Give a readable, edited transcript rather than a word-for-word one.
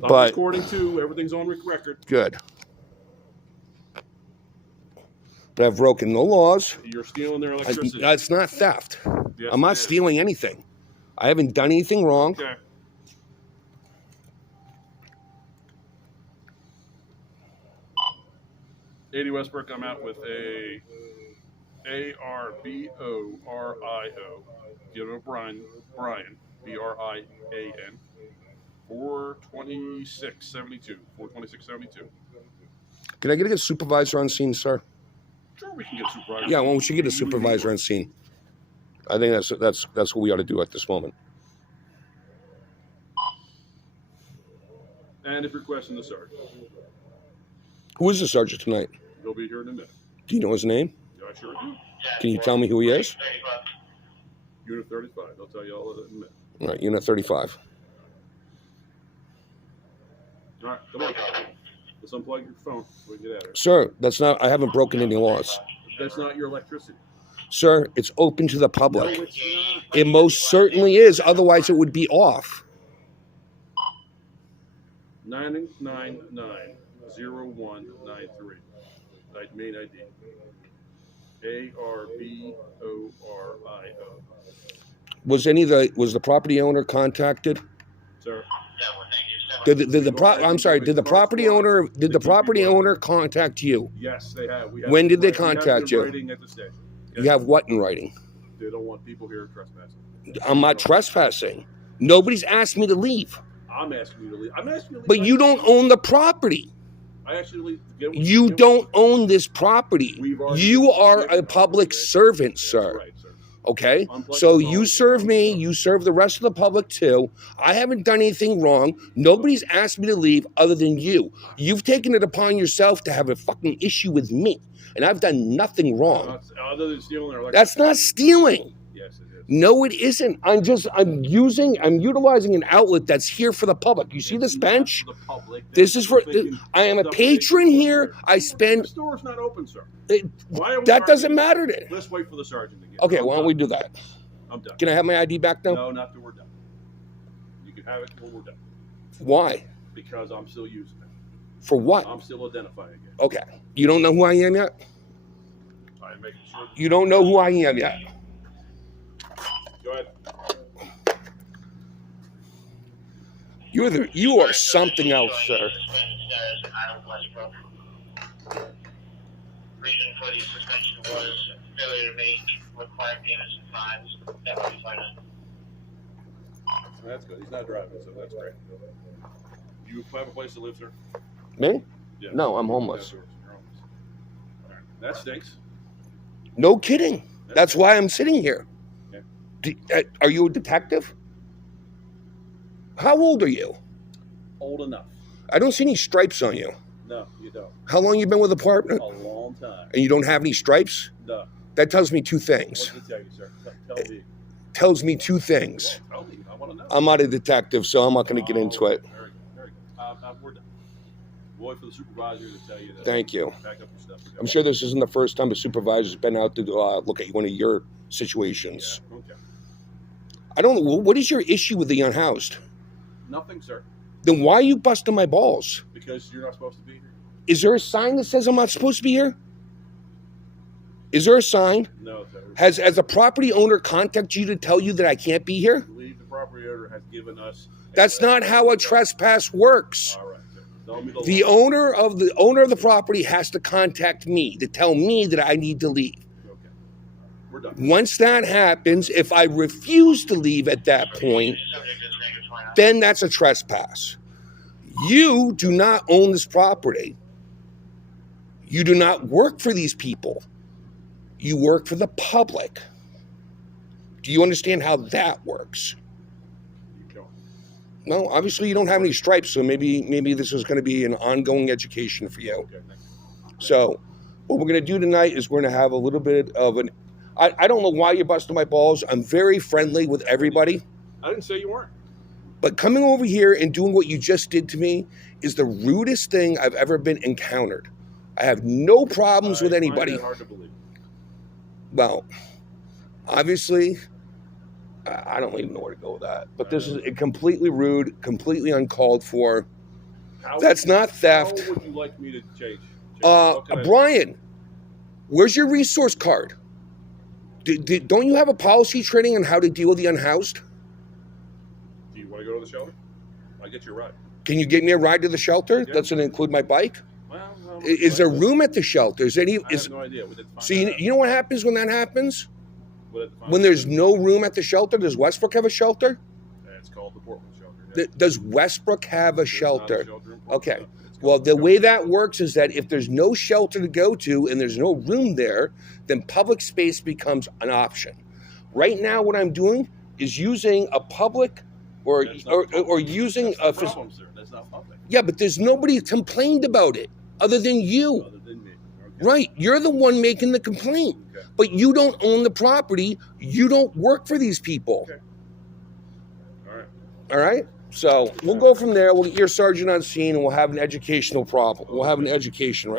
But according to everything's on record. Good. But I've broken no laws. You're stealing their electricity. That's not theft. Yes, I'm not stealing anything. I haven't done anything wrong. Okay. $80 Westbrook, I'm out with a ARBORIO. Give it a Brian, BRIAN. 42672. 42672. Can I get a supervisor on scene, sir? Sure, we can get a supervisor. Yeah, well, we should get a supervisor on scene. I think that's what we ought to do at this moment. And if you're questioning the sergeant. Who is the sergeant tonight? He'll be here in a minute. Do you know his name? Yeah, I sure do. Can you tell me who he is? Unit 35. I'll tell you all of it in a minute. All right, Unit 35. All right, come on. Let's unplug your phone so we can get out of here. Sir, that's not. I haven't broken any laws. That's not your electricity. Sir, it's open to the public. No, it's not. It most certainly is. Otherwise, it would be off. 999-0193. Main ID. ARBORIO. Was the property owner contacted? Sir. Did the property owner contact you? Yes, they have. When did they contact you? Writing at the station. Okay? You have what in writing? They don't want people here trespassing. I'm not trespassing. Nobody's asked me to leave. I'm asking you to leave. I'm asking you to leave. But you don't own the property. I actually You don't own this property. You are a public servant, sir. Right, sir. Okay? So you serve me, you serve the rest of the public too. I haven't done anything wrong. Nobody's asked me to leave other than you. You've taken it upon yourself to have a fucking issue with me. And I've done nothing wrong. Other than stealing their That's not stealing. Yes, it is. No, it isn't. I'm utilizing an outlet that's here for the public. You see this bench? This is for, I am a patron here. I spend. The store's not open, sir. That doesn't matter to. Let's wait for the sergeant to get. Okay, why don't we do that? I'm done. Can I have my ID back now? No, not till we're done. You can have it when we're done. Why? Because I'm still using it. For what? I'm still identifying it. Okay. You don't know who I am yet? I'm making sure. You don't know who I am yet. Go ahead. You are something else, sir. Reason for the suspension was failure to make required payments and fines. That was fine. That's good. He's not driving, so that's great. You have a place to live, sir? Me? Yeah. No, I'm homeless. You're homeless. All right. That stinks. No kidding. That's why I'm sitting here. Okay. Are you a detective? How old are you? Old enough. I don't see any stripes on you. No, you don't. How long you been with the partner? A long time. And you don't have any stripes? No. That tells me two things. What did it tell you, sir? Tell me. Tells me two things. Tell me. I want to know. I'm not a detective, so I'm not going to get into it. Very good. Very good. We're done. We'll wait for the supervisor to tell you that. Thank you. Pack up your stuff. I'm sure this isn't the first time a supervisor's been out to look at one of your situations. Yeah. Okay. I don't know. What is your issue with the unhoused? Nothing, sir. Then why are you busting my balls? Because you're not supposed to be here. Is there a sign that says I'm not supposed to be here? Is there a sign? No, sir. Has a property owner contacted you to tell you that I can't be here? I believe the property owner has given us. That's not how a trespass works. All right, sir. Tell me The owner of the property has to contact me to tell me that I need to leave. Okay. We're done. Once that happens, if I refuse to leave at that point, then that's a trespass. You do not own this property. You do not work for these people. You work for the public. Do you understand how that works? You don't. No, obviously you don't have any stripes, so maybe this is going to be an ongoing education for you. Okay, thank you. So what we're going to do tonight is we're going to have a little bit of an... I don't know why you're busting my balls. I'm very friendly with everybody. I didn't say you weren't. But coming over here and doing what you just did to me is the rudest thing I've ever been encountered. I have no problems with anybody. I find that hard to believe. Well, obviously, I don't even know where to go with that. But this is completely rude, completely uncalled for. That's not theft. How would you like me to change? What can I do? Brian, where's your resource card? Don't you have a policy training on how to deal with the unhoused? Do you want to go to the shelter? I'll get you a ride. Can you get me a ride to the shelter? Yeah. That's going to include my bike? Well, Is there room at the shelter? I have no idea. We'd have to find So that out. you know what happens when that happens? We'd have to find When out. there's no room at the shelter, does Westbrook have a shelter? It's called the Portland shelter. Does Westbrook have a There's not shelter? in Portland. Okay. It's Well, called the way shelter. that works is that if there's no shelter to go to and there's no room there, then public space becomes an option. Right now, what I'm doing is using a public or using That's a the problem, sir. That's not public. yeah, but there's nobody complained about it other than you. Other than me. Okay. Right, you're the one making the complaint, Okay. but you don't own the property. You don't work for these people. Okay. All right. All right. So we'll go from there. We'll get your sergeant on scene, and we'll have an educational problem. We'll have an education right.